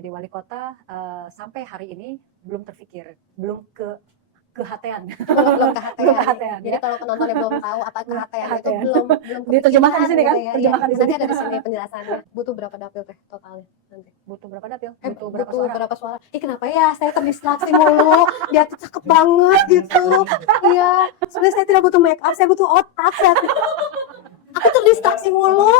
jadi wali kota sampai hari ini belum terpikir, belum kehatean. Belum kehatean. Belum kehatean, Jadi ya. kalau penontonnya belum tahu apa kehatean itu Kehatean. belum Diterjemahkan di sini kan? gitu ya. Terjemahkan di Nanti sini. ada di sini penjelasannya. Butuh berapa dapil teh totalnya nanti? Butuh berapa dapil? Butuh suara? berapa suara? Kenapa ya saya terdistraksi mulu? Dia tuh cakep banget gitu. Iya, sebenarnya saya tidak butuh make up, saya butuh otak. Aku terdistraksi mulu.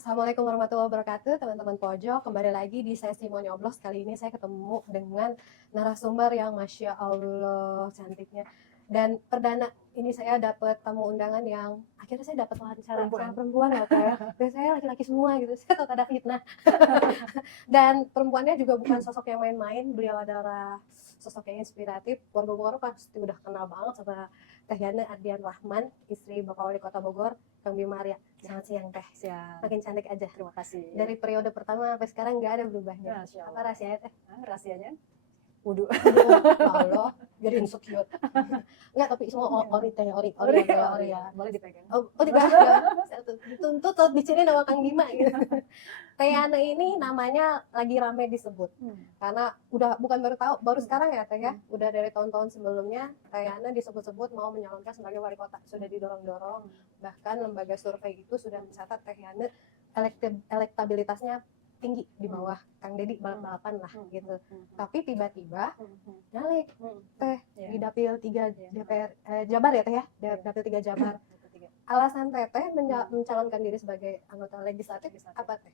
Assalamualaikum warahmatullahi wabarakatuh, teman-teman pojok. Kembali lagi di sesi mau nyoblos. Kali ini saya ketemu dengan narasumber yang Masya Allah cantiknya. Dan perdana ini saya dapat tamu undangan yang akhirnya saya dapat wawancara sama perempuan loh ya. Biasanya laki-laki semua gitu, saya takut ada fitnah. Dan perempuannya juga bukan sosok yang main-main, beliau adalah sosok yang inspiratif. Warga Bogor pasti udah kenal banget sama Teh Yana Ardian Rahman, istri Bapak Wali Kota Bogor, Kang Bima Arya. Selamat siang Teh. Siap. Makin cantik aja. Terima kasih. Dari periode pertama sampai sekarang nggak ada berubahnya. Masya Allah. Apa rahasianya Teh? Rahasianya? Wudhu. Ya Allah, jadi insecure. Enggak, tapi semua ori Teh, ori ya. Boleh dipegang. Oh dipegang ya. Dituntut tuh bicinin sama Kang Bima gitu. Teh Yana ini namanya lagi rame disebut. Karena udah bukan baru sekarang ya Teh ya. Udah dari tahun-tahun sebelumnya Teh Yana disebut-sebut mau menyalonkan sebagai wali kota, sudah didorong-dorong. Bahkan lembaga survei itu sudah mencatat Teh Yana elektabilitasnya tinggi di bawah Kang Deddy balap-balapan lah gitu. Tapi tiba-tiba nyalek Teh di dapil 3 DPR Jabar ya Teh ya, dapil 3 Jabar. Alasan Teteh mencalonkan diri sebagai anggota legislatif apa Teh?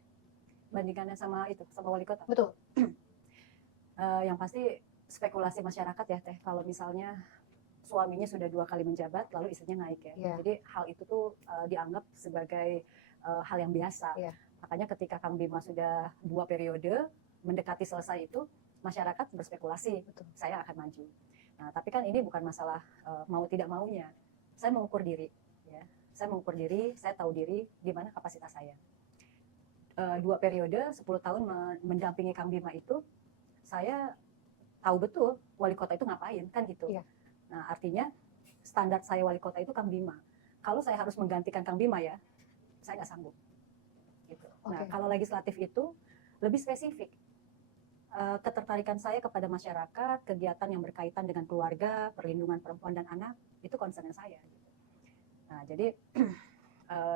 Bandingkannya sama wali kota. Betul. Yang pasti spekulasi masyarakat ya Teh, kalau misalnya suaminya sudah 2 kali menjabat lalu istrinya naik ya. Yeah. Jadi hal itu tuh dianggap sebagai hal yang biasa. Yeah. Makanya ketika Kang Bima sudah 2 periode mendekati selesai itu, masyarakat berspekulasi, saya akan maju. Nah, tapi kan ini bukan masalah mau tidak maunya. Saya mengukur diri, ya. Saya mengukur diri, saya tahu diri di mana kapasitas saya. 2 periode, 10 tahun mendampingi Kang Bima itu, saya tahu betul wali kota itu ngapain, kan gitu. Iya. Nah, artinya standar saya wali kota itu Kang Bima. Kalau saya harus menggantikan Kang Bima ya, saya nggak sanggup. Gitu. Nah, kalau legislatif itu lebih spesifik. Ketertarikan saya kepada masyarakat, kegiatan yang berkaitan dengan keluarga, perlindungan perempuan dan anak, itu concern saya. Gitu. Nah, jadi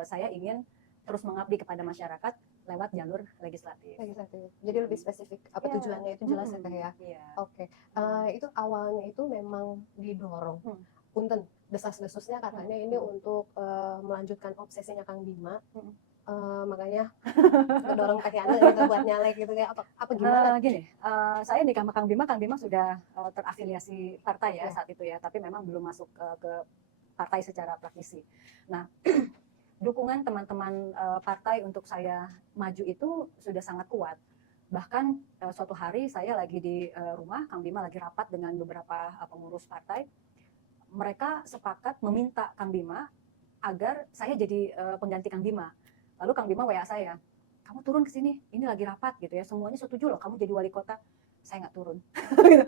saya ingin terus mengabdi kepada masyarakat lewat jalur legislatif. Jadi lebih spesifik. Apa tujuannya itu jelas ya Teh ya? Oke. Itu awalnya itu memang didorong. Punten, desas-desusnya katanya ini untuk melanjutkan obsesinya Kang Bima. Makanya mendorong Teh Yana gitu buat nyalek gitu kayak apa gimana? Gini, saya di Kang Bima sudah terafiliasi partai ya saat itu ya, tapi memang belum masuk ke partai secara praktisi. Nah, dukungan teman-teman partai untuk saya maju itu sudah sangat kuat. Bahkan suatu hari saya lagi di rumah, Kang Bima lagi rapat dengan beberapa pengurus partai. Mereka sepakat meminta Kang Bima agar saya jadi pengganti Kang Bima. Lalu Kang Bima WA saya, kamu turun ke sini, ini lagi rapat gitu ya, semuanya setuju loh kamu jadi wali kota. Saya nggak turun.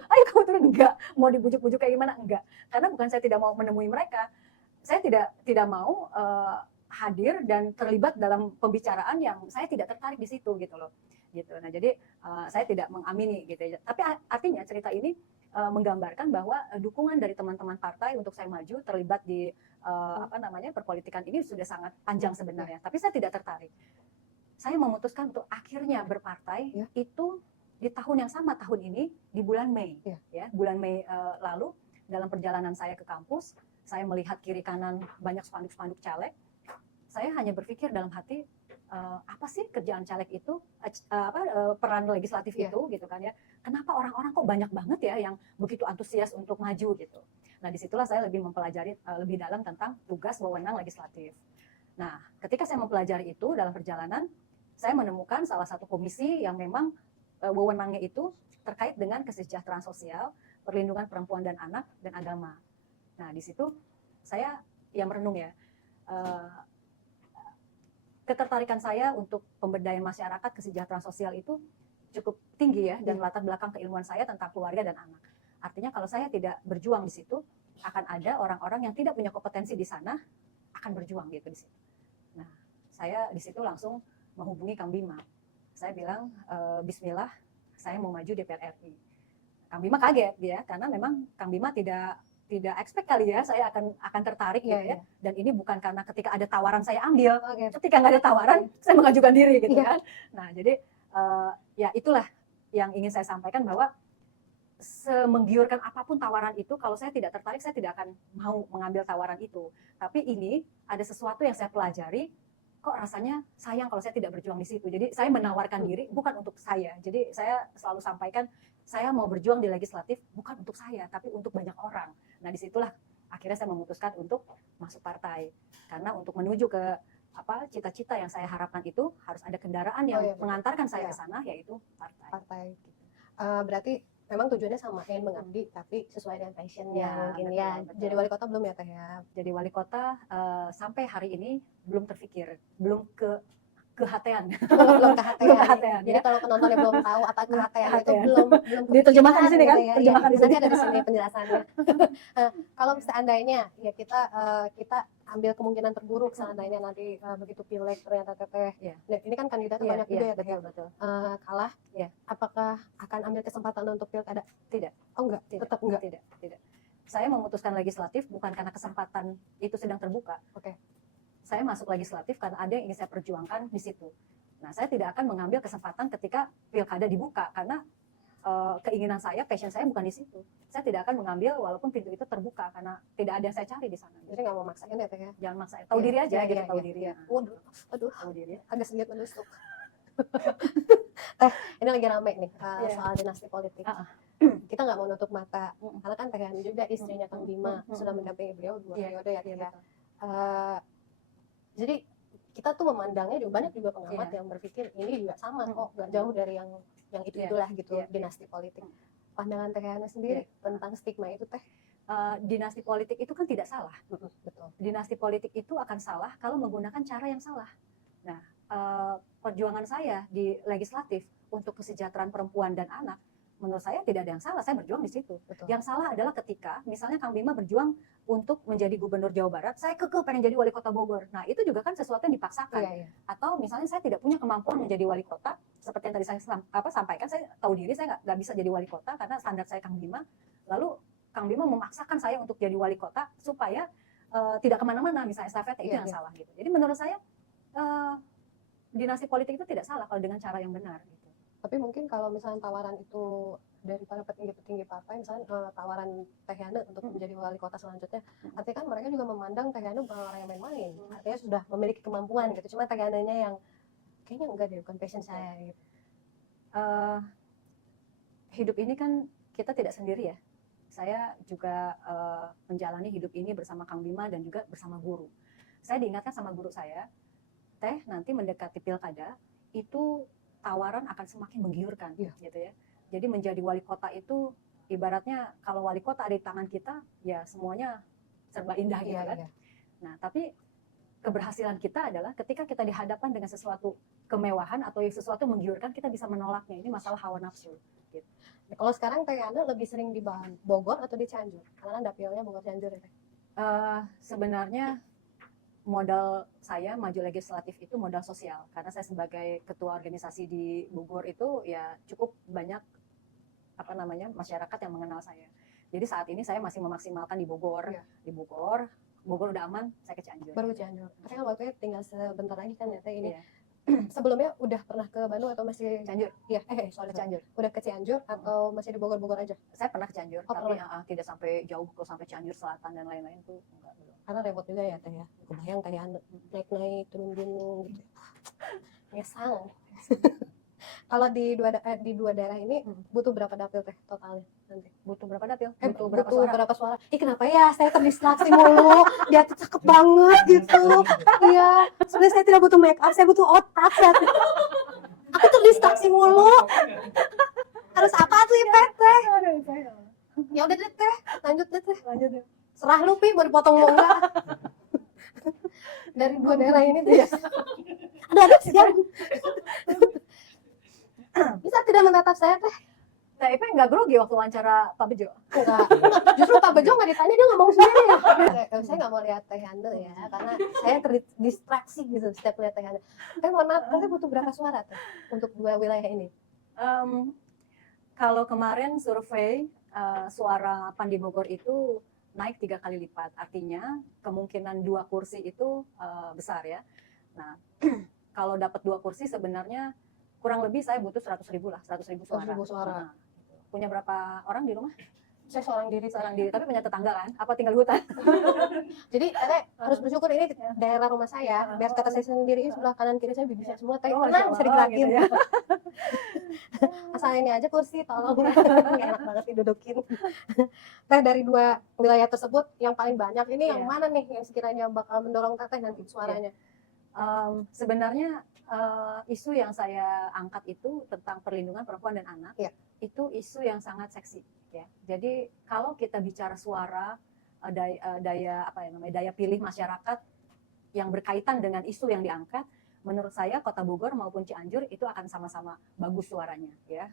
Ayo kamu turun, enggak. Mau dibujuk-bujuk kayak gimana? Enggak. Karena bukan saya tidak mau menemui mereka, saya tidak mau hadir dan terlibat dalam pembicaraan yang saya tidak tertarik di situ gitu loh. Gitu. Nah, jadi saya tidak mengamini gitu ya. Tapi artinya cerita ini menggambarkan bahwa dukungan dari teman-teman partai untuk saya maju terlibat di perpolitikan ini sudah sangat panjang sebenarnya. Tapi saya tidak tertarik. Saya memutuskan untuk akhirnya berpartai itu di tahun yang sama tahun ini di bulan Mei. Ya, bulan Mei lalu dalam perjalanan saya ke kampus, saya melihat kiri kanan banyak spanduk-spanduk caleg. Saya hanya berpikir dalam hati, apa sih kerjaan caleg itu, peran legislatif itu gitu kan ya. Kenapa orang-orang kok banyak banget ya yang begitu antusias untuk maju gitu. Nah, disitulah saya lebih mempelajari lebih dalam tentang tugas wewenang legislatif. Nah, ketika saya mempelajari itu dalam perjalanan, saya menemukan salah satu komisi yang memang wewenangnya itu terkait dengan kesejahteraan sosial, perlindungan perempuan dan anak, dan agama. Nah, di situ saya yang merenung ya, ketertarikan saya untuk pemberdayaan masyarakat, kesejahteraan sosial itu cukup tinggi ya, dan latar belakang keilmuan saya tentang keluarga dan anak. Artinya kalau saya tidak berjuang di situ, akan ada orang-orang yang tidak punya kompetensi di sana akan berjuang gitu di situ. Nah, saya di situ langsung menghubungi Kang Bima. Saya bilang, Bismillah, saya mau maju DPR RI. Kang Bima kaget dia, karena memang Kang Bima tidak expect kali ya saya akan tertarik gitu ya. Dan ini bukan karena ketika ada tawaran saya ambil, ketika nggak ada tawaran saya mengajukan diri gitu kan. Nah jadi ya itulah yang ingin saya sampaikan, bahwa semenggiurkan apapun tawaran itu, kalau saya tidak tertarik saya tidak akan mau mengambil tawaran itu. Tapi ini ada sesuatu yang saya pelajari, kok rasanya sayang kalau saya tidak berjuang di situ. Jadi saya menawarkan diri bukan untuk saya. Jadi saya selalu sampaikan, saya mau berjuang di legislatif bukan untuk saya, tapi untuk banyak orang. Nah disitulah akhirnya saya memutuskan untuk masuk partai. Karena untuk menuju ke cita-cita yang saya harapkan itu harus ada kendaraan yang mengantarkan saya ke sana, yaitu partai. Berarti memang tujuannya sama, ingin mengabdi, tapi sesuai dengan passionnya mungkin ya. Betul. Jadi wali kota belum ya Teh ya? Jadi wali kota sampai hari ini belum terpikir, belum kehatean. Belum kehatean. Jadi ya. kalau penontonnya belum tahu apa kehatean itu belum diterjemahkan di sini kan? Gitu ya. Terjemahkan di sini. Nanti ada di sini penjelasannya. Kalau seandainya ya kita ambil kemungkinan terburuk, seandainya nanti begitu pileg ternyata Teteh. Nah, ini kan kandidat banyak juga ya Teh. Betul. Kalah. Apakah akan ambil kesempatan untuk pilkada? Tidak. Oh enggak, tetap enggak. Tidak. Saya memutuskan legislatif bukan karena kesempatan itu sedang terbuka. Oke. Saya masuk legislatif karena ada yang ingin saya perjuangkan di situ. Nah, saya tidak akan mengambil kesempatan ketika pilkada dibuka, karena keinginan saya, passion saya bukan di situ. Saya tidak akan mengambil walaupun pintu itu terbuka, karena tidak ada yang saya cari di sana. Jadi nggak mau maksain ya Teh ya? Jangan maksain. Tahu diri aja, gitu. Tahu diri. Waduh, tahu diri. Agak sedikit menusuk. Ini lagi rame nih soal dinasti politik. Kita nggak mau nutup mata, karena kan Teh Yani juga istrinya Kang Bima sudah mendampingi beliau 2 periode ya. Jadi kita tuh memandangnya juga, banyak juga pengamat yang berpikir ini juga sama kok, nggak jauh dari yang itulah gitu, dinasti politik. Pandangan Teh Yani sendiri tentang stigma itu Teh? Dinasti politik itu kan tidak salah. Betul. Dinasti politik itu akan salah kalau menggunakan cara yang salah. Nah, perjuangan saya di legislatif untuk kesejahteraan perempuan dan anak, menurut saya tidak ada yang salah, saya berjuang di situ. Betul. Yang salah adalah ketika misalnya Kang Bima berjuang untuk menjadi gubernur Jawa Barat, saya pengen jadi wali kota Bogor. Nah itu juga kan sesuatu yang dipaksakan. Atau misalnya saya tidak punya kemampuan menjadi wali kota, seperti yang tadi saya sampaikan, saya tahu diri saya nggak bisa jadi wali kota karena standar saya Kang Bima. Lalu Kang Bima memaksakan saya untuk jadi wali kota supaya tidak kemana-mana, misalnya estafet, itu yang salah gitu. Jadi menurut saya dinasti politik itu tidak salah kalau dengan cara yang benar gitu. Tapi mungkin kalau misalnya tawaran itu dari para petinggi-petinggi partai, misalnya tawaran Teh Yani untuk menjadi wali kota selanjutnya, artinya kan mereka juga memandang Teh Yani bukan orang yang main-main, artinya sudah memiliki kemampuan gitu. Cuma Teh Yani-nya yang kayaknya enggak deh, bukan passion saya gitu. Hidup ini kan kita tidak sendiri ya. Saya juga menjalani hidup ini bersama Kang Bima dan juga bersama guru. Saya diingatkan sama guru saya, Teh, nanti mendekati pilkada itu tawaran akan semakin menggiurkan, gitu ya. Jadi menjadi wali kota itu ibaratnya kalau wali kota ada di tangan kita, ya semuanya serba indah gitu kan. Nah, tapi keberhasilan kita adalah ketika kita dihadapkan dengan sesuatu kemewahan atau sesuatu menggiurkan, kita bisa menolaknya. Ini masalah hawa nafsu. Gitu. Kalau sekarang Teh Yani lebih sering di Bogor atau di Cianjur? Karena kan dapilnya Bogor Cianjur ya Teh. Sebenarnya modal saya maju legislatif itu modal sosial, karena saya sebagai ketua organisasi di Bogor itu ya cukup banyak masyarakat yang mengenal saya. Jadi saat ini saya masih memaksimalkan di Bogor. Di Bogor udah aman, saya ke Cianjur. Baru ke Cianjur. Tapi kan waktunya tinggal sebentar lagi kan ya Teh ini. Sebelumnya udah pernah ke Bandung atau masih Cianjur? Iya, soalnya Cianjur. Udah ke Cianjur atau masih di Bogor-Bogor aja? Saya pernah ke Cianjur, tapi tidak sampai jauh, kalau sampai Cianjur Selatan dan lain-lain tuh enggak, belum. Karena repot juga ya Teh ya. Kebayang Teh naik-naik turun gunung gitu. Ngesang. Kalau di dua daerah ini butuh berapa dapil Teh totalnya nanti? Butuh berapa dapil? Butuh berapa suara? Kenapa ya saya terdistraksi mulu? Dia tuh cakep banget gitu. Iya, sebenarnya saya tidak butuh make up, saya butuh otak. Aku terdistraksi mulu. Harus apa tuh Teh? Ya udah deh Teh, lanjut deh Teh. Serah lu Pi, mau dipotong mau enggak. Dari dua daerah ini tuh ada siang. Bisa tidak menatap saya teh? Nah, Ipe nggak grogi waktu wawancara Pak Bejo? Enggak. Justru Pak Bejo nggak ditanya, dia ngomong sendiri. Saya nggak mau lihat Teh Hande ya, karena saya terdistraksi gitu setiap lihat Teh Hande. Teh mohon maaf, Teh butuh berapa suara Teh untuk 2 wilayah ini? Kalau kemarin survei suara PAN di Bogor itu naik 3 kali lipat, artinya kemungkinan 2 kursi itu besar ya. Nah, kalau dapat 2 kursi sebenarnya kurang lebih saya butuh 100.000 lah, 100.000 suara. 100.000 suara. Nah, punya berapa orang di rumah? Saya seorang diri. Tapi punya tetangga kan? Apa tinggal di hutan? Jadi Teh harus bersyukur ini daerah rumah saya, biar kata saya sendiri sebelah kanan kiri saya bisa semua Teh. Tenang, bisa digerakin. Gitu ya. Asal ini aja kursi, tolong. Nggak enak banget didudukin. Teh dari 2 wilayah tersebut yang paling banyak ini yang mana nih yang sekiranya bakal mendorong Teteh nanti suaranya? Sebenarnya isu yang saya angkat itu tentang perlindungan perempuan dan anak, itu isu yang sangat seksi ya. Jadi kalau kita bicara suara, daya pilih masyarakat yang berkaitan dengan isu yang diangkat, menurut saya Kota Bogor maupun Cianjur itu akan sama-sama bagus suaranya ya.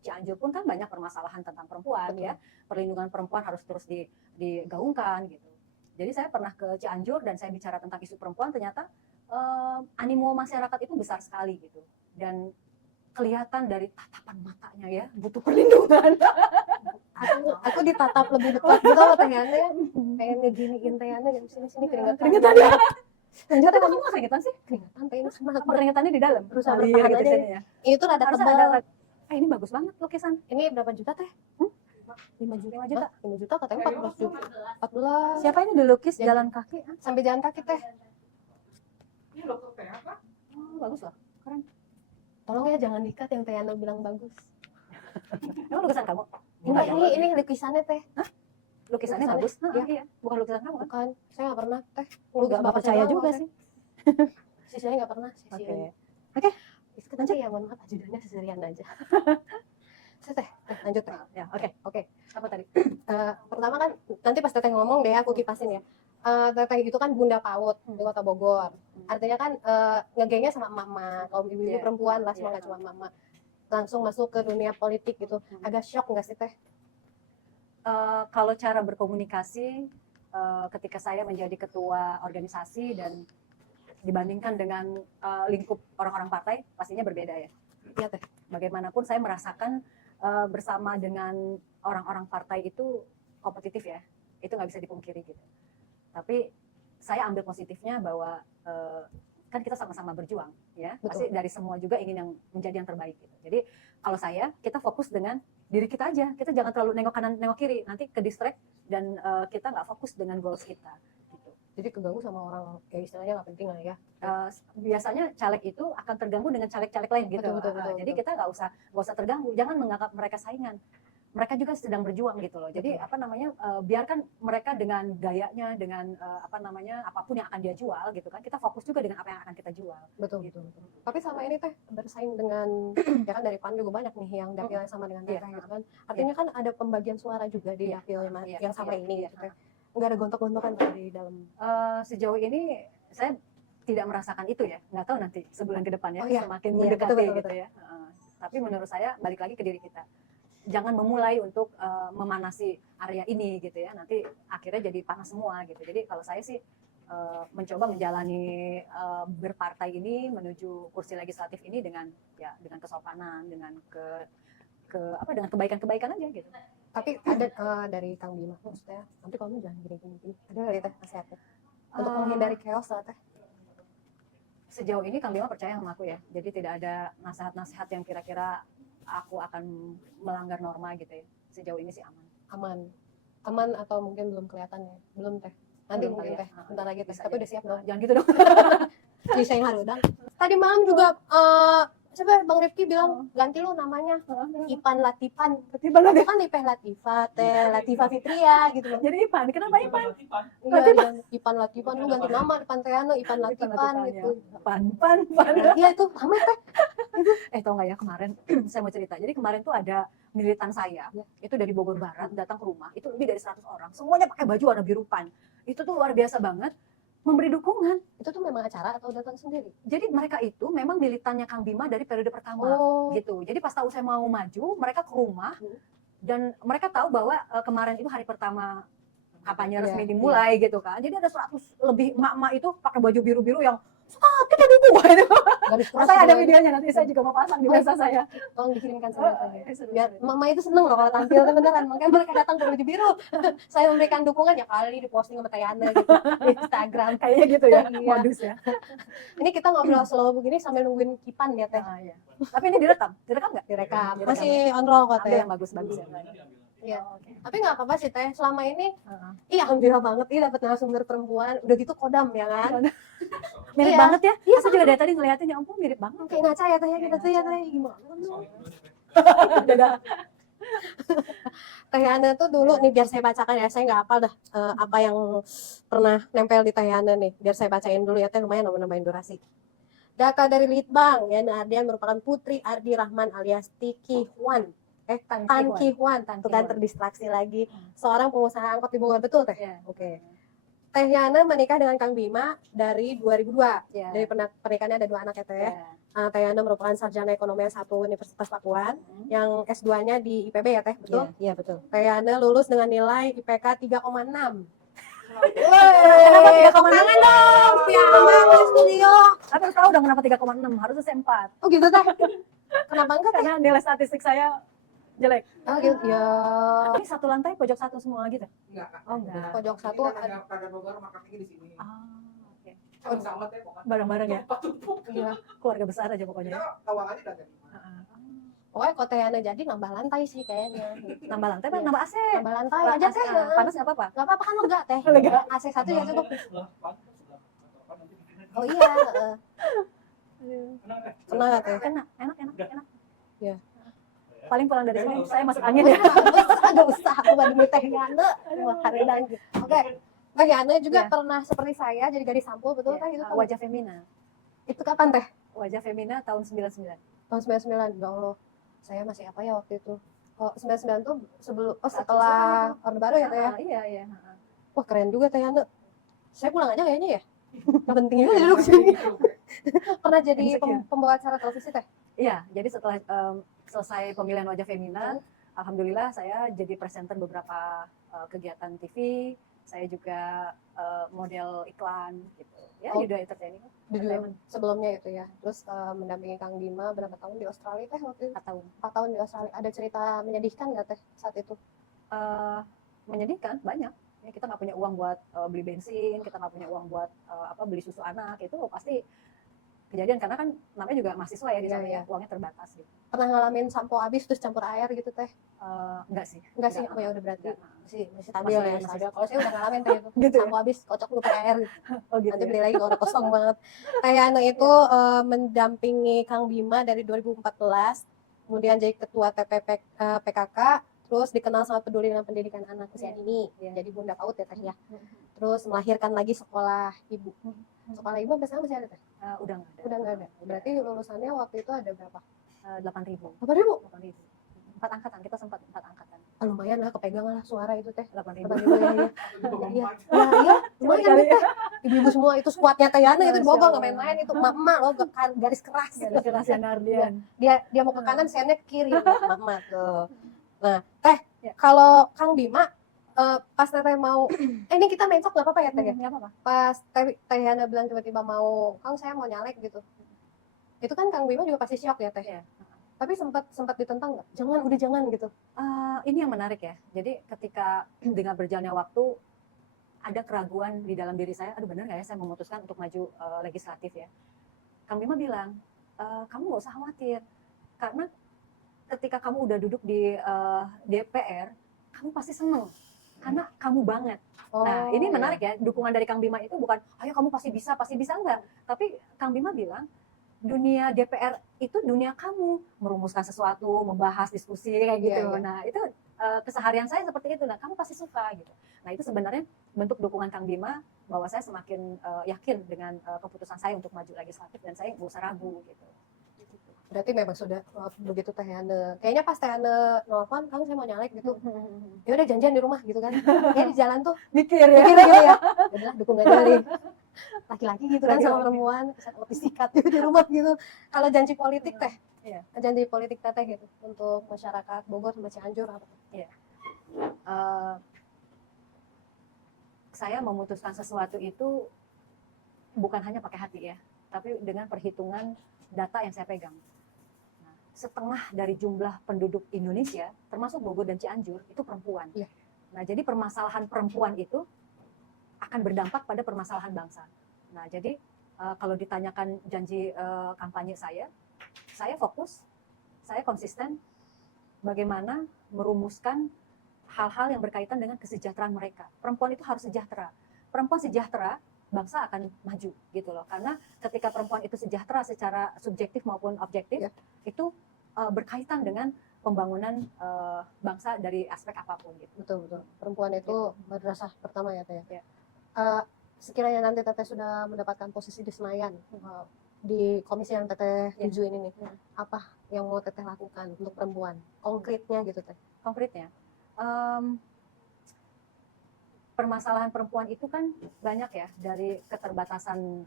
Cianjur pun kan banyak permasalahan tentang perempuan. Betul. Ya, perlindungan perempuan harus terus digaungkan gitu. Jadi saya pernah ke Cianjur dan saya bicara tentang isu perempuan, ternyata animo masyarakat itu besar sekali gitu, dan kelihatan dari tatapan matanya ya butuh perlindungan. aku ditatap lebih dekat gitu loh Teh Hande, pengen ngeginiin Teh Hande, sini keringetan ya. Lanjut, tapi kamu keringetan sih? Keringetan Teh ini sama apa keringetannya di dalam? Berusaha gitu bertahan aja sini ya. Ini tuh rada tebal. Ini bagus banget lukisan. Ini berapa juta Teh? 5 juta. 5 juta katanya 14 juta. 14. Siapa ini dilukis jalan kaki? Sampai jalan kaki Teh. Ini logo teh apa? Oh, bagus loh, keren. Tolong ya jangan dikat yang Teh Hande bilang bagus. Emang lukisan kamu? Enggak, ini lukisannya Teh. Hah? Lukisannya bagus? Iya. Bukan lukisan kamu kan? Bukan, saya nggak pernah Teh. Nggak percaya juga sih. Saya nggak pernah. Oke. Lanjut ya, mohon maaf ajudannya seserian aja. Teh, lanjut Teh. Ya, oke. Apa tadi? Pertama kan nanti pas Teteh ngomong deh aku kipasin ya. Teteh itu kan Bunda PAUD di Kota Bogor. Artinya kan ngegengnya sama emak-emak, kaum ibu-ibu perempuan lah, semua nggak cuma emak-emak. Langsung masuk ke dunia politik gitu. Agak shock nggak sih Teh? Kalau cara berkomunikasi ketika saya menjadi ketua organisasi dan dibandingkan dengan lingkup orang-orang partai, pastinya berbeda ya. Iya Teh. Bagaimanapun saya merasakan bersama dengan orang-orang partai itu kompetitif ya. Itu nggak bisa dipungkiri gitu. Tapi saya ambil positifnya bahwa kan kita sama-sama berjuang ya. Betul. Pasti dari semua juga ingin yang menjadi yang terbaik gitu. Jadi kalau kita fokus dengan diri kita aja. Kita jangan terlalu nengok kanan nengok kiri, nanti ke distract dan kita nggak fokus dengan goals kita gitu. Jadi keganggu sama orang ya istilahnya nggak penting lah ya. Biasanya caleg itu akan terganggu dengan caleg-caleg lain gitu. Betul. Jadi kita nggak usah terganggu, jangan menganggap mereka saingan. Mereka juga sedang berjuang gitu loh. Jadi biarkan mereka dengan gayanya, dengan apapun yang akan dia jual gitu kan. Kita fokus juga dengan apa yang akan kita jual. Betul. Tapi sama ini Teh bersaing dengan ya kan dari PAN juga banyak nih yang dapilnya sama dengan Teteh gitu kan. Artinya kan ada pembagian suara juga di dapil yang sama ini gitu Teh. Nggak ada gontok-gontokan di dalam. Sejauh ini saya tidak merasakan itu ya. Nggak tahu nanti sebulan ke depannya semakin Iya, mendekati betul. gitu ya. Tapi menurut saya balik lagi ke diri kita. Jangan memulai untuk memanasi area ini gitu ya, nanti akhirnya jadi panas semua gitu. Jadi kalau saya sih mencoba menjalani berpartai ini menuju kursi legislatif ini dengan kesopanan, dengan dengan kebaikan aja gitu. Tapi ada dari Kang Bima maksudnya, nanti kamu jangan gini. Ada dari Teh nasihatnya untuk menghindari chaos lah Teh. Sejauh ini Kang Bima percaya sama aku ya, jadi tidak ada nasihat-nasihat yang kira-kira aku akan melanggar norma gitu ya. Sejauh ini sih aman atau mungkin belum kelihatan ya, belum Teh, nanti Belum mungkin ya. Teh bentar lagi Teh, tapi udah siap dong. Jangan gitu dong. Bisa yang harudang. Tadi malam juga siapa Bang Rifki bilang ganti lu namanya Ipan Latifan. Bukan Ipeh Latifah, Teh Latifah Fitria gitu loh. Jadi Ipan, kenapa Ipan? Iya, Ipan Latifan, lu ganti nama Ipan Teano, Ipan Latifan gitu. Pan. Iya itu sama Teh. Tau nggak ya kemarin saya mau cerita. Jadi kemarin tuh ada militan saya, itu dari Bogor Barat datang ke rumah, itu lebih dari 100 orang. Semuanya pakai baju warna biru PAN. Itu tuh luar biasa banget. memberi dukungan. Itu tuh memang acara atau datang sendiri? Jadi mereka itu memang militannya Kang Bima dari periode pertama. Oh, Gitu. Jadi pas tahu saya mau maju, mereka ke rumah dan mereka tahu bahwa kemarin itu hari pertama kampanye resmi Iya, dimulai gitu kan. Jadi ada 100 lebih emak-emak itu pakai baju biru-biru yang kita dukung gitu. garis keras Saya ada semuanya. videonya, nanti saya juga mau pasang di mesa saya. Tolong dikirimkan saya Oh, seru, biar seru. mama itu seneng loh kalau tampil tuh beneran, makanya mereka datang ke baju biru. Saya memberikan dukungan ya kali diposting sama Tayana gitu di Instagram. Kayaknya gitu ya, Iya. modus ya. Ini kita ngobrol slow begini sambil nungguin Kipan ya teh. Iya. Tapi ini direkam nggak? Direkam Direkam. masih on roll kok Ambil teh. yang bagus-bagus ya. Iya. Oh, oke. Tapi nggak apa-apa sih teh, selama ini Heeh. iya alhamdulillah banget ih dapat narasumber perempuan, udah gitu kodam ya kan. Mirip Iya. banget ya. Iya, saya juga dari tadi ngeliatin ya ampun mirip banget. Kayak ngaca ya teh ya kita tuh ya teh gimana tuh. Dadah. Teh Yana tuh dulu nih biar saya bacakan ya, saya nggak hafal dah apa yang pernah nempel di Teh Yana nih, biar saya bacain dulu ya teh, lumayan nambahin durasi. Data dari Litbang, Yana Ardian merupakan putri Ardi Rahman alias Tiki Hwan. Tan Ki Hwan, Tan tuh Ki kan Hwan. terdistraksi lagi. Seorang pengusaha angkot di Bogor, betul teh? Iya. Oke. Teh Yana menikah dengan Kang Bima dari 2002. Iya. Dari pernikahannya ada 2 anak ya teh. Iya. Teh Yana merupakan sarjana ekonomi S1 Universitas Pakuan, yang S2-nya di IPB ya teh, betul? Iya, betul. Teh Yana lulus dengan nilai IPK 3,6. Kenapa 3,6? Tangan dong, piala di studio. Tapi harus tahu dong kenapa 3,6, harusnya saya 4. Oh gitu teh. Kenapa enggak teh? Karena nilai statistik saya jelek. Oh gitu ya. Ini satu lantai pojok satu semua gitu? Enggak, Kak. Oh enggak. Pojok satu Ini kan ada pada Bogor makan tinggi di sini. Ah, oke. Kan sama teh pokoknya. Bareng-bareng ya? Tumpuk. Iya. Keluarga besar aja pokoknya. Kita tawangannya udah jadi. Heeh. Pokoknya kalau Teh Yana jadi nambah lantai sih kayaknya. Nambah lantai apa? Iya. Nambah AC? Nambah lantai aja teh. Panas nggak apa-apa? Gak apa-apa kan lega teh. Lega. AC 1 ya cukup. Oh iya. Kena nggak teh? Enak. Iya. Paling pulang dari sini saya masuk angin ya. Agak usah aku demi Teh Yana. Wah, hari lagi. Oke. Teh Yana juga Iya. pernah seperti saya jadi gadis sampul, betul Iya, teh itu kan? wajah femina. Itu kapan teh? Wajah femina tahun 99. Tahun 99. Ya Allah. Saya masih apa ya waktu itu? Oh, 99 tuh setelah Orde Baru ya teh ya? Iya. Wah, keren juga Teh Yana. Saya pulang aja kayaknya ya. Nggak penting juga duduk sini. Pernah jadi Insecure. pembawa acara televisi teh? Iya, jadi setelah selesai pemilihan wajah femina, alhamdulillah saya jadi presenter beberapa kegiatan TV. Saya juga model iklan gitu. Ya, Oh. di dunia entertaining. Jujur, sebelumnya itu ya. Terus mendampingi Kang Bima berapa tahun di Australia teh waktu itu? 4 tahun. 4 tahun di Australia. Ada cerita menyedihkan nggak teh saat itu? Menyedihkan banyak. Ya, kita nggak punya uang buat beli bensin, kita nggak punya uang buat beli susu anak, itu pasti kejadian karena kan namanya juga mahasiswa ya di Iya, sana iya. ya, uangnya terbatas gitu. Pernah ngalamin sampo habis terus campur air gitu teh? Enggak sih. Enggak sih, oh ya udah berarti Enggak. masih stabil ya. Masih- Stabil. Kalau saya udah ngalamin teh itu. Gitu ya? Sampo habis kocok dulu pakai air. Oh gitu. Nanti Ya? beli lagi kalau udah kosong banget. Teh Yana itu mendampingi Kang Bima dari 2014, kemudian jadi ketua TPP PKK, terus dikenal sangat peduli dengan pendidikan anak usia dini. Iya. Jadi Bunda PAUD ya teh ya. Terus melahirkan lagi sekolah ibu. Sekolah ibu sampai sekarang masih ada teh? Udah nggak ada. Udah nggak ada. Berarti lulusannya waktu itu ada berapa? 8.000. Apa ribu? 8.000. 4 angkatan, kita sempat 4 angkatan. Ah, lumayan lah, kepegang lah suara itu teh. 8.000. 8.000 ya, ya. Iya. Nah, iya, lumayan kali teh. Ibu-ibu semua itu skuadnya Teh Yana itu di Masya Bogor nggak Allah. main-main itu. Emak-emak loh, garis keras. Garis keras yang Ardian. Dia mau ke kanan, sennya ke kiri. Emak-emak tuh. Nah, Teh, Ya. kalau Kang Bima pas Teteh mau ini kita main sok nggak apa-apa ya Teh ya? Nggak apa-apa. Pas Teh Yana bilang tiba-tiba mau, Kang saya mau nyalek gitu. Itu kan Kang Bima juga pasti shock ya Teh. Iya. Tapi sempat ditentang nggak? Jangan, udah jangan gitu. Ini yang menarik ya. Jadi ketika dengan berjalannya waktu ada keraguan di dalam diri saya, aduh benar nggak ya saya memutuskan untuk maju legislatif ya. Kang Bima bilang, kamu nggak usah khawatir, karena ketika kamu udah duduk di DPR, kamu pasti seneng, karena kamu banget. Nah ini menarik ya, dukungan dari Kang Bima itu bukan, ayo kamu pasti bisa enggak. Tapi Kang Bima bilang, dunia DPR itu dunia kamu, merumuskan sesuatu, membahas diskusi kayak gitu. Iya, iya. Nah itu keseharian saya seperti itu, nah kamu pasti suka gitu. Nah itu sebenarnya bentuk dukungan Kang Bima bahwa saya semakin yakin dengan keputusan saya untuk maju legislatif dan saya nggak usah ragu gitu. Berarti memang sudah begitu Teh Yana. Kayaknya pas Teh Yana nelfon, Kang saya mau nyalek gitu. Ya udah janjian di rumah gitu kan. Kayak di jalan tuh Mikir ya. mikir gitu ya. Udahlah dukung aja nih. Laki-laki gitu kan sama Laki-laki. perempuan, bisa lebih sikat gitu di rumah gitu. Kalau janji politik Teh, Iya. janji politik Teteh gitu untuk masyarakat Bogor sama Cianjur apa? Eh, saya memutuskan sesuatu itu bukan hanya pakai hati ya, tapi dengan perhitungan data yang saya pegang. Nah, setengah dari jumlah penduduk Indonesia, termasuk Bogor dan Cianjur, itu perempuan. Iya. Nah, jadi permasalahan perempuan itu akan berdampak pada permasalahan bangsa. Nah, jadi kalau ditanyakan janji kampanye saya fokus, saya konsisten bagaimana merumuskan hal-hal yang berkaitan dengan kesejahteraan mereka. Perempuan itu harus sejahtera. Perempuan sejahtera, bangsa akan maju gitu loh. Karena ketika perempuan itu sejahtera secara subjektif maupun objektif, Ya. itu berkaitan dengan pembangunan bangsa dari aspek apapun gitu. Betul. Perempuan itu madrasah pertama ya Teh. Ya. Sekiranya nanti Teteh sudah mendapatkan posisi di Senayan, di komisi yang Teteh tuju ini nih, apa yang mau Teteh lakukan untuk perempuan? Konkretnya gitu Teh. Konkretnya, permasalahan perempuan itu kan banyak ya, dari keterbatasan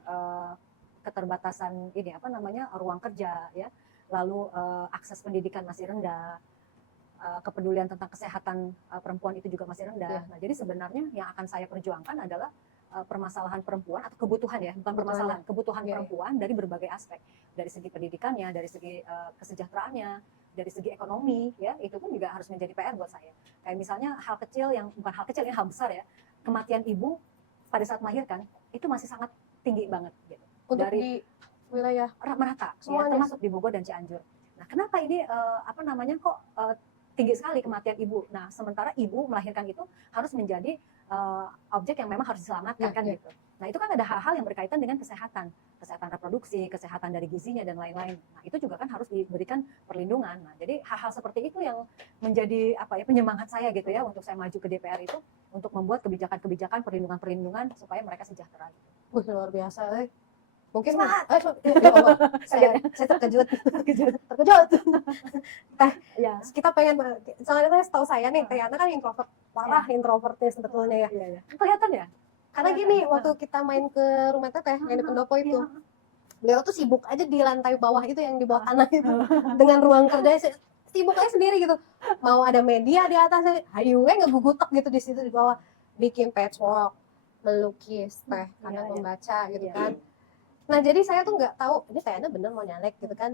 ini apa namanya ruang kerja ya, lalu akses pendidikan masih rendah, kepedulian tentang kesehatan perempuan itu juga masih rendah. Nah, jadi sebenarnya yang akan saya perjuangkan adalah permasalahan perempuan atau kebutuhan ya, bukan permasalahan, kebutuhan perempuan dari berbagai aspek, dari segi pendidikannya, dari segi kesejahteraannya, dari segi ekonomi ya, itu pun juga harus menjadi PR buat saya. Kayak misalnya hal kecil yang bukan hal kecil, ini hal besar ya, kematian ibu pada saat melahirkan itu masih sangat tinggi banget gitu. Untuk Dari di wilayah merata ya, semuanya. termasuk di Bogor dan Cianjur. Nah, kenapa ini apa namanya kok tinggi sekali kematian ibu? Nah, sementara ibu melahirkan itu harus menjadi objek yang memang harus diselamatkan kan gitu. Nah, itu kan ada hal-hal yang berkaitan dengan kesehatan reproduksi, kesehatan dari gizinya dan lain-lain. Nah, itu juga kan harus diberikan perlindungan. Nah, jadi hal-hal seperti itu yang menjadi apa ya, penyemangat saya gitu ya untuk saya maju ke DPR itu, untuk membuat kebijakan-kebijakan perlindungan supaya mereka sejahtera. luar biasa. Mungkin Semangat! ya Allah, saya terkejut. Ya. Kita pengen, soalnya setahu saya nih, Teh Yana kan introvert, parah introvertnya sebetulnya ya. Iya. Kelihatan ya? Karena gini, waktu kita main ke rumah Teteh yang di pendopo itu, beliau tuh sibuk aja di lantai bawah itu yang di bawah tanah itu, dengan ruang kerjanya sibuk aja sendiri gitu. Mau ada media di atas, ayo ngegugutek gitu di situ di bawah, bikin patchwork, melukis Teh, kadang membaca gitu kan. Nah, jadi saya tuh nggak tahu ini Teh Yana bener mau nyalek gitu kan.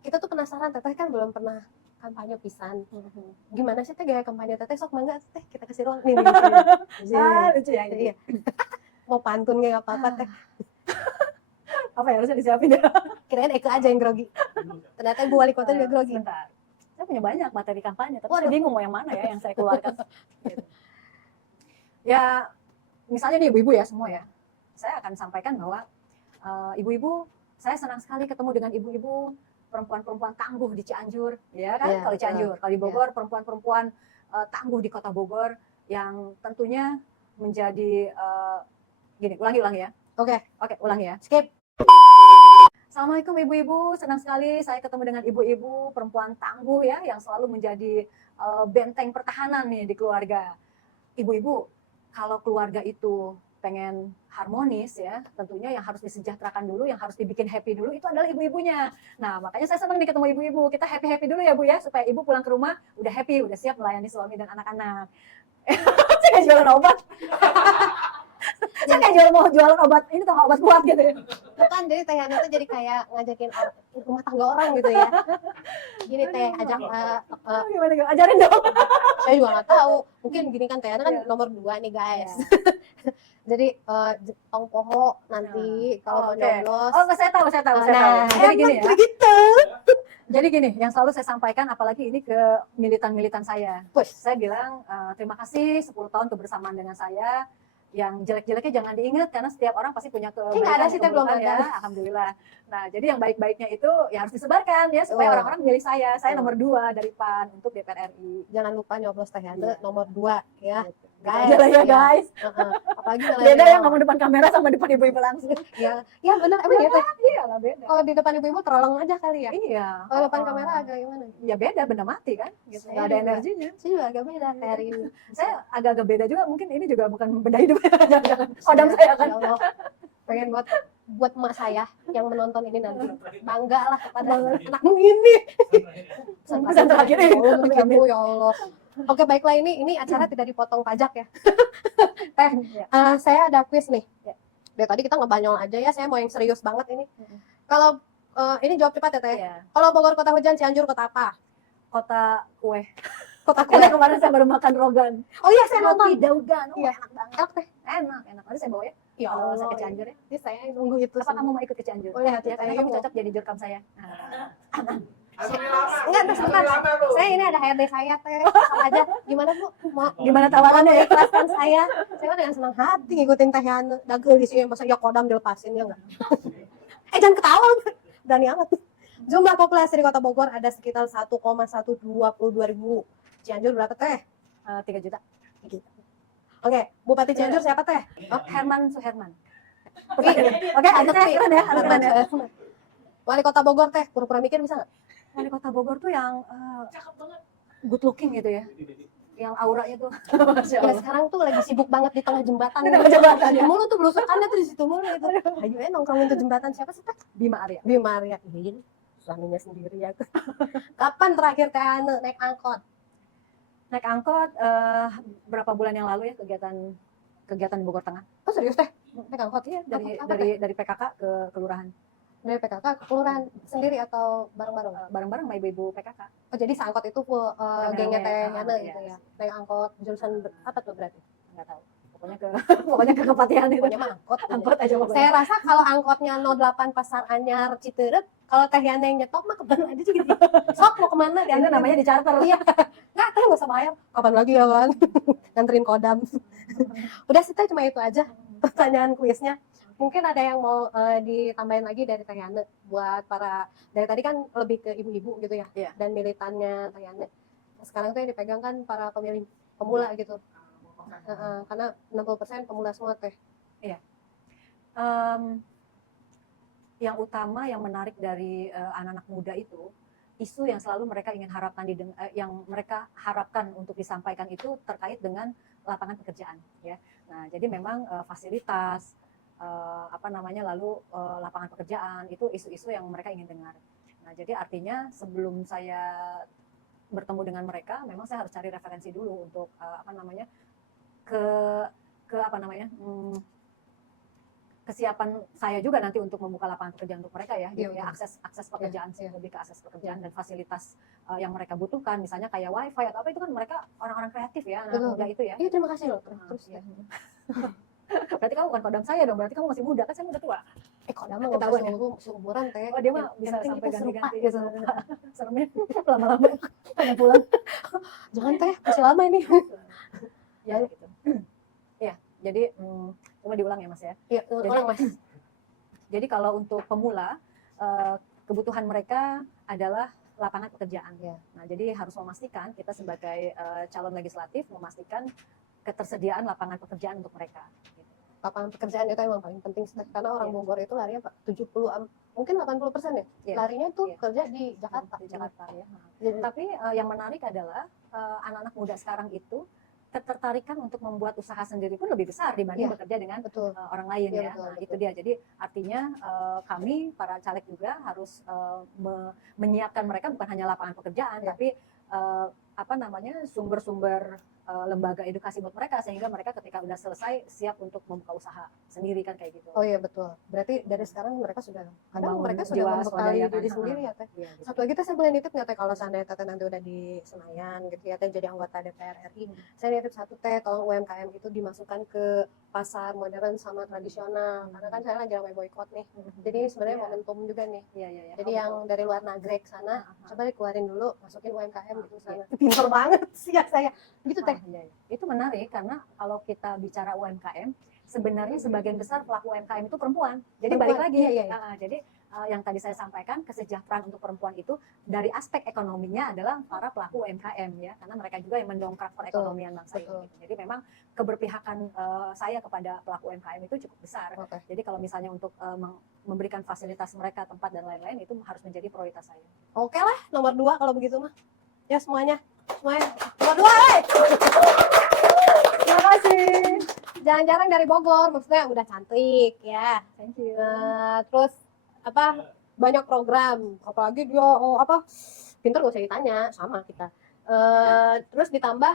Kita tuh penasaran, Teteh kan belum pernah kampanye pisan. Gimana sih Teh gaya kampanye Teteh? Sok mangga Teh kita kasih ruang nih. Lucu ya. Iya. Mau pantun nggak apa-apa Teh. Apa ya harusnya disiapin ya? Kirain Eka aja yang grogi. Ternyata Ibu Wali Kota juga grogi. Sebentar. Saya punya banyak materi kampanye, tapi Waduh. saya bingung mau yang mana ya yang saya keluarkan. Gitu. Ya, misalnya nih ibu-ibu ya semua ya. Saya akan sampaikan bahwa ibu-ibu, saya senang sekali ketemu dengan ibu-ibu perempuan-perempuan tangguh di Cianjur, ya kan? Kalau Cianjur, kalau di Bogor perempuan-perempuan tangguh di Kota Bogor yang tentunya menjadi gini, ulangi ya. Oke, ulangi ya. Skip. Assalamualaikum ibu-ibu, senang sekali saya ketemu dengan ibu-ibu perempuan tangguh ya yang selalu menjadi benteng pertahanan nih di keluarga. Ibu-ibu, kalau keluarga itu pengen harmonis ya, tentunya yang harus disejahterakan dulu, yang harus dibikin happy dulu itu adalah ibu-ibunya. Nah, makanya saya senang nih ketemu ibu-ibu. Kita happy-happy dulu ya Bu ya, supaya ibu pulang ke rumah udah happy, udah siap melayani suami dan anak-anak. Saya nggak jualan obat. Saya nggak jualan obat, ini tuh obat kuat gitu ya. Bukan, jadi Teh Yana tuh jadi kayak ngajakin rumah tangga orang gitu ya. Gini Teh, ajak Gimana, ajarin dong. saya juga nggak tahu. Mungkin gini kan Teh Yana kan nomor 2 nih guys. Jadi tong poho nanti kalau mau nyoblos. Oh, saya tahu. Nah, Jadi gini ya. begitu. Jadi gini, yang selalu saya sampaikan apalagi ini ke militan-militan saya. Push. Saya bilang terima kasih 10 tahun kebersamaan dengan saya. Yang jelek-jeleknya jangan diingat karena setiap orang pasti punya kebaikan. Nggak ada sih, Teh, belum keburukan ya, ada. alhamdulillah. Nah, jadi yang baik-baiknya itu ya harus disebarkan ya supaya orang-orang memilih saya. Saya nomor 2 dari PAN untuk DPR RI. Jangan lupa nyoblos Teh Yana Iya. nomor 2 ya. Gitu aja lah ya Iya. guys. Apalagi Beda milenial. yang ngomong depan kamera sama depan ibu-ibu langsung. Ya, ya benar emang ya teh. Iya lah beda. Kalau di depan ibu-ibu terolong aja kali ya. Iya. Kalau depan Oh. kamera agak gimana? Ya beda, benda mati kan. Gitu. Saya Nggak ada juga. energinya. Saya juga agak beda teh hari ini. Saya agak-agak beda juga. Mungkin ini juga bukan benda hidup. Jangan-jangan. Kodam saya kan. Ya Allah. Pengen buat emak saya yang menonton ini nanti bangga lah kepada anakmu ini. Pesan terakhir Ya ini. Allah, begitu, ya Allah. Oke baiklah ini acara tidak dipotong pajak ya. Teh, Ya. saya ada quiz nih. Ya. Dari tadi kita ngebanyol aja ya, saya mau yang serius banget ini. Mm-mm. Kalau ini jawab cepat ya Teh. Iya. Kalau Bogor kota hujan, Cianjur kota apa? Kota kue. Kota Karena kue. kemarin saya baru makan rogan. Oh iya saya nonton. Roti daugan. Oh, Iya. enak banget. Enak Teh. Enak. Nanti saya bawa ya. Ya Kalau saya Allah. ke Cianjur ya. Ini saya nunggu itu. Apa sih. kamu mau ikut ke Cianjur? Boleh, hati Ya, karena saya kamu mau. cocok jadi jurkam saya. Nah. Enggak, sebentar. Saya ini ada HRD saya Teh. Sama aja. Gimana Bu? Mau Gimana tawarannya ya? ikhlaskan saya mah dengan senang hati ngikutin Teh Yana dagel di sini masa ya kodam dilepasin ya enggak jangan ketawa berani amat jumlah populasi di kota Bogor ada sekitar 1,122 ribu Cianjur berapa Teh 3 juta. oke Bupati Cianjur siapa Teh Herman Suherman. Wi. Oke, Anak ada Wi. keren ya, ada keren ya. Wali kota Bogor Teh pura-pura mikir bisa nggak Wali kota Bogor tuh yang Cakep banget. good looking gitu ya. Yang auranya tuh. Masya ya Allah. sekarang tuh lagi sibuk banget di tengah jembatan Di tengah jembatan, ya. mulu tuh belusukannya tuh di situ mulu itu ayo nongkrongin tuh jembatan siapa sih Teh Bima Arya. Bima Arya iya suaminya sendiri ya kapan terakhir Teh Ane naik angkot Naik angkot berapa bulan yang lalu ya kegiatan di Bogor Tengah. oh serius Teh naik angkot Iya, dari Apa, dari dari PKK ke kelurahan. dari PKK ke kelurahan sendiri atau bareng-bareng Bareng-bareng sama ibu-ibu PKK. oh jadi seangkot itu full gengnya Teh Yana Iya. gitu ya naik angkot jurusan apa tuh berarti Enggak tahu. Pokoknya ke pokoknya ke Kepatihan itu. pokoknya mah angkot Angkot aja pokoknya. saya rasa kalau angkotnya 08 Pasar Anyar Citerep kalau Teh Yana yang nyetop mah kemana aja sih gitu sok mau kemana Ya, itu namanya di charter. iya nggak Teh nggak usah bayar kapan lagi ya kan nganterin kodam udah sih Teh cuma itu aja pertanyaan kuisnya mungkin ada yang mau ditambahin lagi dari Teh Yana buat para dari tadi kan lebih ke ibu-ibu gitu ya Iya. dan militannya Teh Yana sekarang tuh yang dipegang kan para pemilih pemula gitu karena 60% pemula semua Teh Yang utama yang menarik dari anak-anak muda itu isu yang selalu mereka ingin harapkan yang mereka harapkan untuk disampaikan itu terkait dengan lapangan pekerjaan ya. Nah, jadi memang fasilitas lalu lapangan pekerjaan itu isu-isu yang mereka ingin dengar. Nah, jadi artinya sebelum saya bertemu dengan mereka, memang saya harus cari referensi dulu untuk kesiapan saya juga nanti untuk membuka lapangan pekerjaan untuk mereka ya, gitu ya, akses pekerjaan sih, lebih ke akses pekerjaan dan fasilitas yang mereka butuhkan, misalnya kayak wifi atau apa itu kan mereka orang-orang kreatif ya, anak muda itu ya. iya terima kasih loh terus Ya. ya Berarti kamu bukan kodam saya dong, berarti kamu masih muda kan, saya udah tua. kodam mah nggak Ketahuan usah ya? seumuran Teh Oh, dia mah Yang bisa penting sampai kita serupa ganti-ganti gitu. seremnya lama-lama pengen pulang jangan Teh masih lama ini ya gitu. Ya, jadi coba diulang ya Mas ya. iya ulang Mas Jadi kalau untuk pemula, kebutuhan mereka adalah lapangan pekerjaan. Ya. Nah, jadi harus memastikan kita sebagai calon legislatif memastikan ketersediaan lapangan pekerjaan untuk mereka. lapangan pekerjaan itu emang paling penting sih, karena orang Iya. Bogor itu larinya Pak 70 mungkin 80% ya Iya. larinya tuh Iya. kerja di Jakarta. Di Jakarta ya. Jadi, Tapi yang menarik adalah anak-anak muda sekarang itu ketertarikan untuk membuat usaha sendiri pun lebih besar dibanding Iya. bekerja dengan betul. orang lain Iya, ya. betul, Nah, betul. itu dia. Jadi artinya kami para caleg juga harus menyiapkan mereka bukan hanya lapangan pekerjaan, Iya. tapi sumber-sumber lembaga edukasi buat mereka sehingga mereka ketika udah selesai siap untuk membuka usaha sendiri kan kayak gitu. Oh iya betul. Berarti dari sekarang mereka sudah kadang Membangun mereka sudah jiwa membekali swadaya diri kan. sendiri ya Teh. Iya, gitu. Satu lagi Teh saya boleh nitip nggak Teh kalau seandainya Teh nanti udah di Senayan gitu ya Teh jadi anggota DPR RI. Saya nitip satu Teh tolong UMKM itu dimasukkan ke pasar modern sama tradisional karena kan saya lagi ramai boykot nih. Jadi ini sebenarnya Iya. momentum juga nih. Iya. Jadi Oh, yang betul. dari luar nagrek sana Ah, coba dikeluarin dulu masukin UMKM gitu sana. Iya. Pinter banget sih ya saya. Gitu Teh. Iya. Itu menarik karena kalau kita bicara UMKM, sebenarnya sebagian besar pelaku UMKM itu perempuan. Jadi balik Perempuan, lagi, iya, iya. jadi yang tadi saya sampaikan, kesejahteraan untuk perempuan itu dari aspek ekonominya adalah para pelaku UMKM ya, karena mereka juga yang mendongkrak perekonomian bangsa ini. Betul. Gitu. Jadi memang keberpihakan saya kepada pelaku UMKM itu cukup besar. Oke. Jadi kalau misalnya untuk memberikan fasilitas mereka, tempat dan lain-lain itu harus menjadi prioritas saya. Oke lah, nomor 2 kalau begitu mah. Ya semuanya. Nomor 2, Terima kasih. jarang-jarang dari Bogor, maksudnya udah cantik ya. Thank you. Terus banyak program, apalagi dia pintar gak usah ditanya, sama kita. Terus ditambah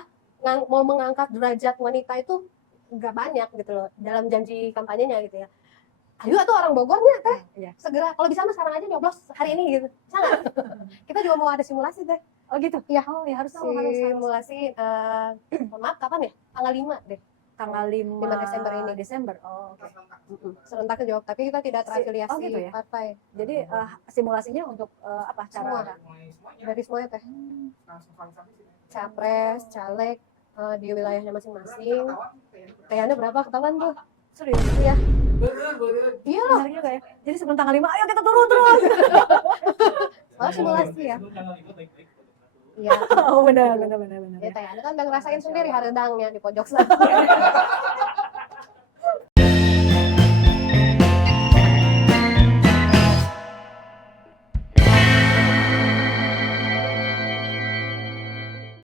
mau mengangkat derajat wanita itu nggak banyak gitu loh dalam janji kampanyenya gitu ya. Ayo tuh orang Bogornya teh, Iya. segera kalau bisa mah sekarang aja nyoblos hari ini gitu. Bisa nggak? Kita juga mau ada simulasi teh. Oh gitu? Iya. Oh ya harus tahu, harus. Simulasi mohon maaf kapan ya? Tanggal 5 deh. Tanggal 5 Desember ini. Desember. Oh, oke. Serentak jawab, tapi kita tidak terafiliasi Oh, gitu ya? partai. Jadi simulasinya untuk apa Semua. cara? Dari semuanya teh. Capres, caleg di wilayahnya masing-masing. Kayaknya berapa ketahuan tuh? Serius? Iya. Beren. Iya lah. Menarik juga ya. Jadi sebelum tanggal 5, ayo kita turun terus. Oh, simulasi ya. Iya. Oh benar. Ya, Teh, Anda kan udah ngerasain sendiri haredangnya di pojok sana.